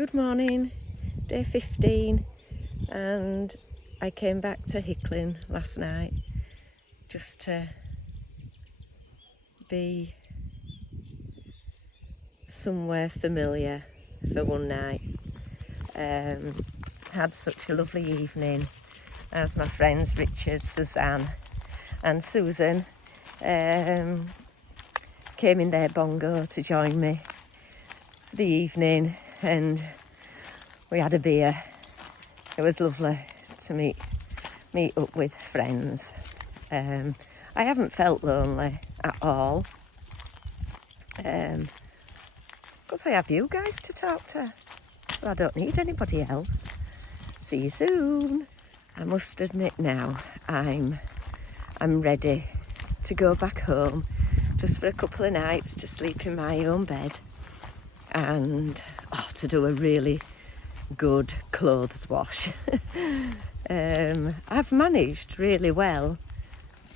Good morning, day 15, and I came back to Hickling last night just to be somewhere familiar for one night. Had such a lovely evening as my friends Richard, Suzanne and Susan came in their bongo to join me for the evening, and we had a beer. It was lovely to meet up with friends. I haven't felt lonely at all because I have you guys to talk to, so I don't need anybody else. See you soon. I must admit now I'm ready to go back home just for a couple of nights to sleep in my own bed and to do a really good clothes wash. I've managed really well,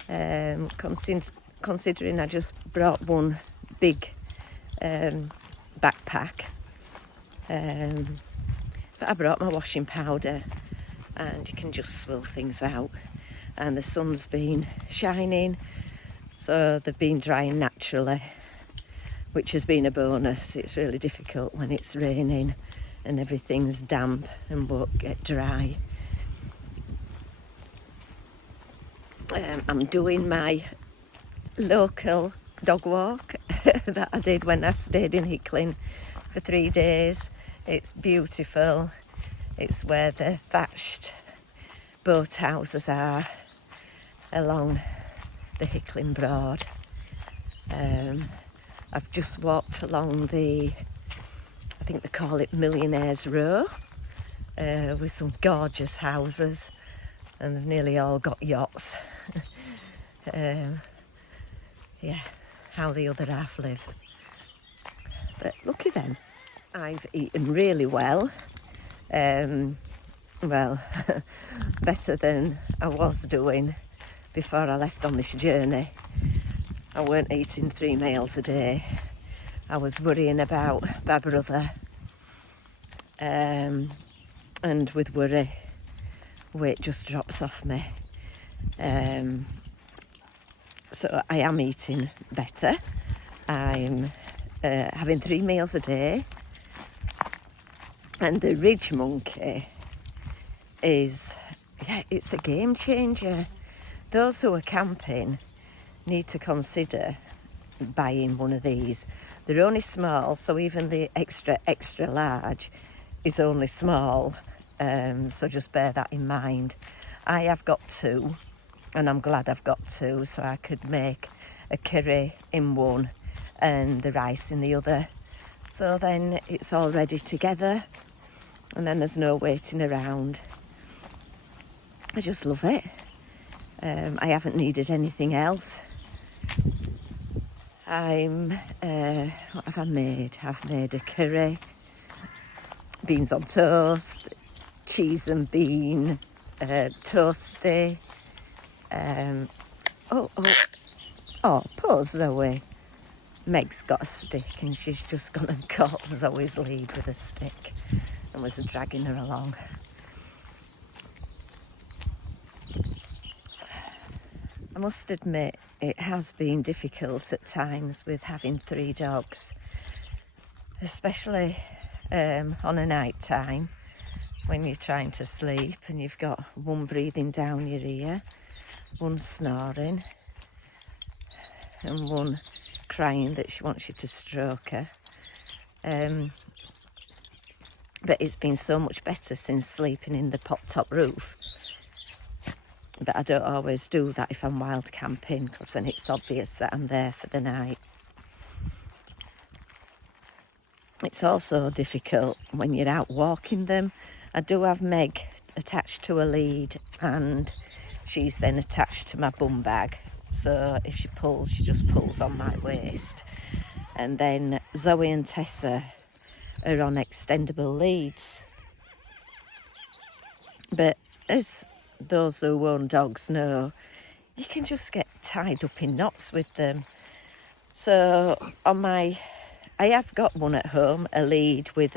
considering I just brought one big backpack, but I brought my washing powder and you can just swill things out, and the sun's been shining, so they've been drying naturally, which has been a bonus. It's really difficult when it's raining and everything's damp and won't get dry. I'm doing my local dog walk that I did when I stayed in Hickling for 3 days. It's beautiful. It's where the thatched boat houses are along the Hickling Broad. I've just walked along I think they call it Millionaires Row, with some gorgeous houses, and they've nearly all got yachts. How the other half live. But lucky them. I've eaten really well. Better than I was doing before I left on this journey. I weren't eating 3 meals a day. I was worrying about my brother, and with worry, weight just drops off me. So I am eating better. I'm having 3 meals a day, and the Ridge Monkey it's a game changer. Those who are camping need to consider buying one of these. They're only small, so even the extra large is only small, so just bear that in mind. I have got 2, and I'm glad I've got 2, so I could make a curry in one and the rice in the other, so then it's all ready together and then there's no waiting around. I just love it. I haven't needed anything else. What have I made? I've made a curry, beans on toast, cheese and bean, toasty. Poor Zoe. Meg's got a stick and she's just gone and caught Zoe's lead with a stick and was dragging her along. I must admit, it has been difficult at times with having 3 dogs, especially on a night time when you're trying to sleep and you've got one breathing down your ear, one snoring, and one crying that she wants you to stroke her. But it's been so much better since sleeping in the pop-top roof. But I don't always do that if I'm wild camping, because then it's obvious that I'm there for the night. It's also difficult when you're out walking them. I do have Meg attached to a lead, and she's then attached to my bum bag. So if she pulls, she just pulls on my waist. And then Zoe and Tessa are on extendable leads. But as those who own dogs know, you can just get tied up in knots with them. So I have got one at home, a lead with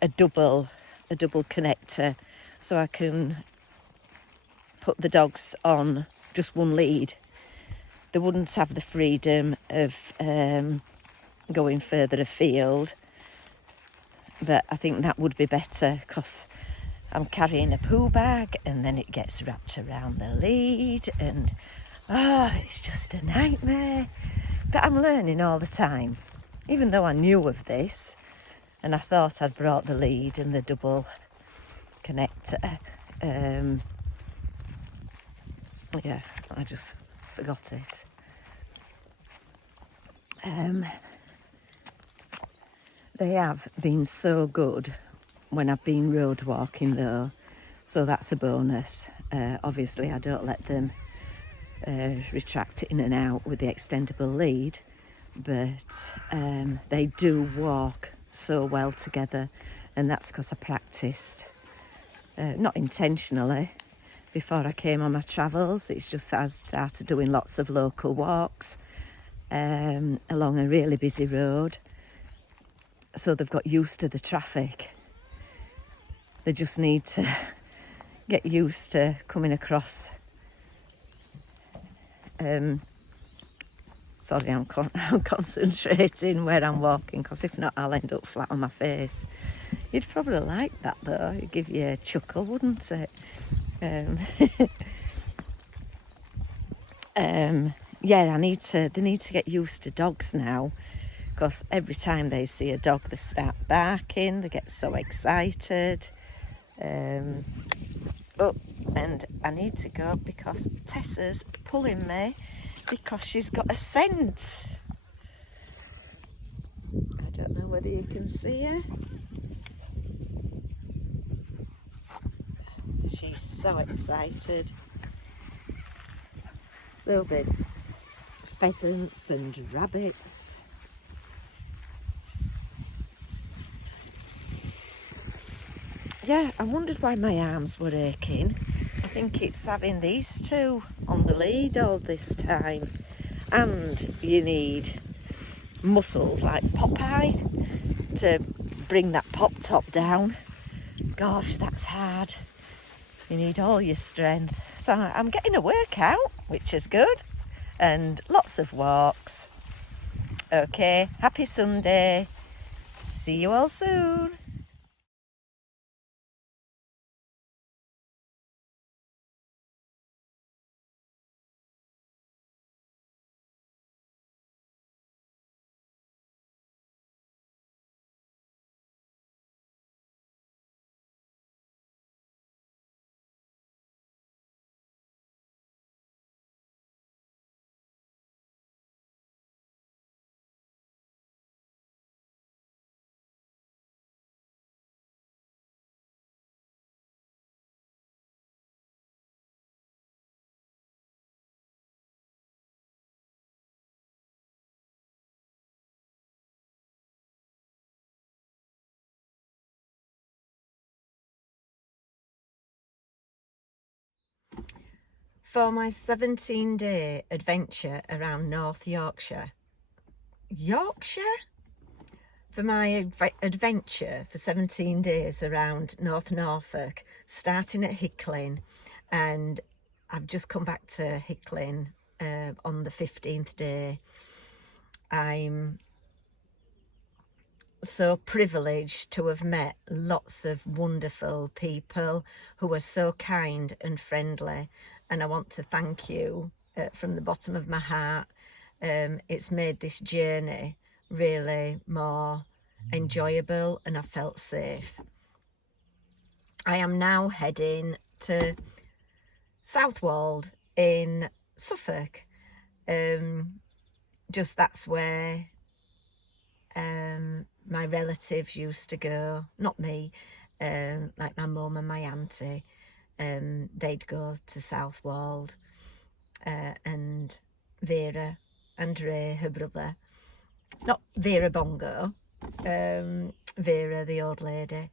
a double connector, so I can put the dogs on just one lead. They wouldn't have the freedom of going further afield, but I think that would be better because I'm carrying a poo bag and then it gets wrapped around the lead, and it's just a nightmare. But I'm learning all the time, even though I knew of this and I thought I'd brought the lead and the double connector. Yeah, I just forgot it. They have been so good when I've been road walking though, so that's a bonus. Obviously I don't let them retract in and out with the extendable lead, but they do walk so well together, and that's because I practiced, not intentionally, before I came on my travels. It's just that I started doing lots of local walks along a really busy road, so they've got used to the traffic. They just need to get used to coming across. Sorry, I'm concentrating where I'm walking, because if not I'll end up flat on my face. You'd probably like that though, it'd give you a chuckle, wouldn't it? Yeah, they need to get used to dogs now, because every time they see a dog they start barking, they get so excited. And I need to go because Tessa's pulling me because she's got a scent. I don't know whether you can see her. She's so excited. There'll be pheasants and rabbits. Yeah, I wondered why my arms were aching. I think it's having these two on the lead all this time. And you need muscles like Popeye to bring that pop top down. Gosh, that's hard. You need all your strength. So I'm getting a workout, which is good, and lots of walks. Okay, happy Sunday. See you all soon. For my 17-day adventure around North Yorkshire. For my adventure for 17 days around North Norfolk, starting at Hickling, and I've just come back to Hickling on the 15th day. I'm so privileged to have met lots of wonderful people who are so kind and friendly, and I want to thank you from the bottom of my heart. It's made this journey really more enjoyable, and I felt safe. I am now heading to Southwold in Suffolk. Just that's where my relatives used to go, not me, like my mum and my auntie. They'd go to Southwold, and Vera and Ray, her brother, not Vera Bongo, Vera the old lady.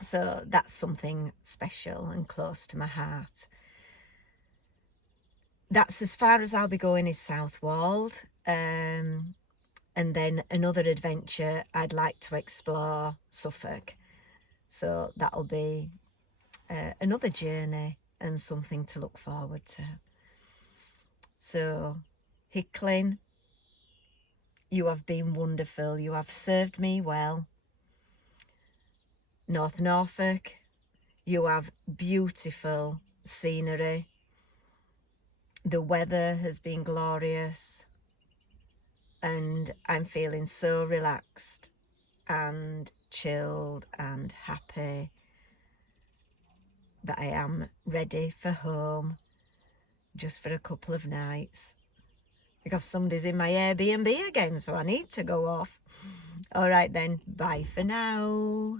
So that's something special and close to my heart. That's as far as I'll be going, is Southwold. And then another adventure, I'd like to explore Suffolk. So that'll be another journey and something to look forward to. So, Hickling, you have been wonderful. You have served me well. North Norfolk, you have beautiful scenery. The weather has been glorious, and I'm feeling so relaxed and chilled and happy that I am ready for home just for a couple of nights, because somebody's in my Airbnb again, so I need to go off. All right then, bye for now.